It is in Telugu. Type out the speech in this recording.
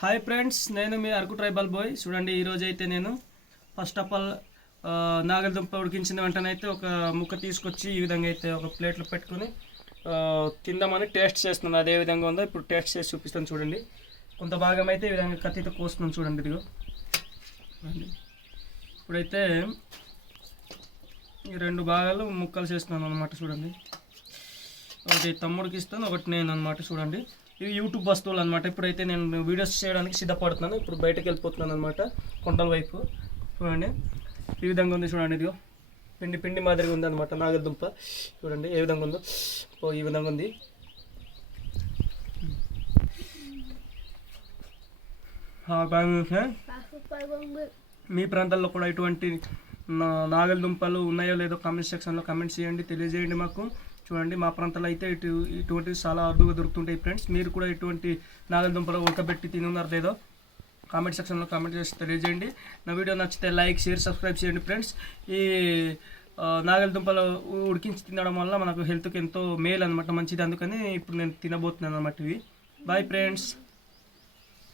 హాయ్ ఫ్రెండ్స్ నేను మీ అరకు ట్రైబల్ బాయ్. చూడండి ఈరోజు అయితే నేను ఫస్ట్ ఆఫ్ ఆల్ నాగలదుంప ఉడికించిన వెంటనే అయితే ఒక ముక్క తీసుకొచ్చి ఈ విధంగా అయితే ఒక ప్లేట్లో పెట్టుకొని తిందామని టేస్ట్ చేస్తున్నాను. అదే విధంగా ఉందో ఇప్పుడు టేస్ట్ చేసి చూపిస్తాను చూడండి. కొంత భాగం అయితే ఈ విధంగా కత్తితో కోస్తున్నాను చూడండి ఇదిగో. ఇప్పుడైతే ఈ రెండు భాగాలు ముక్కలు చేస్తున్నాను అనమాట చూడండి. ఒకటి తమ్ముడికి ఇస్తాను ఒకటి నేను అనమాట చూడండి. ఇవి యూట్యూబ్ వస్తువులు అనమాట ఇప్పుడైతే నేను వీడియోస్ చేయడానికి సిద్ధపడుతున్నాను. ఇప్పుడు బయటకు వెళ్ళిపోతున్నాను అనమాట కొండల వైపు. చూడండి. ఈ విధంగా ఉంది చూడండి ఇదిగో. పిండి పిండి మాదిరిగా ఉంది అనమాట నాగదుంప. చూడండి ఏ విధంగా ఉందో. ఓ ఈ విధంగా ఉంది. మీ ప్రాంతాల్లో కూడా ఇటువంటి నా- నాగలిదుంపలు ఉన్నాయో లేదో కామెంట్ సెక్షన్లో కామెంట్ చేయండి తెలియజేయండి మాకు. చూడండి మా ప్రాంతంలో అయితే ఇటు ఇటువంటివి చాలా అరుదుగా దొరుకుతుంటాయి ఫ్రెండ్స్ మీరు కూడా ఇటువంటి నాగలిదుంపలు ఉడకబెట్టి తినున్నారు లేదో కామెంట్ సెక్షన్లో కామెంట్ చేసి తెలియజేయండి. నా వీడియో నచ్చితే లైక్ షేర్ సబ్స్క్రైబ్ చేయండి ఫ్రెండ్స్ ఈ ఆ, నాగలిదుంపలు ఉడికించి తినడం వల్ల మనకు హెల్త్కి ఎంతో మేలు అనమాట మంచిది. అందుకని ఇప్పుడు నేను తినబోతున్నాను అనమాట ఇవి. Bye friends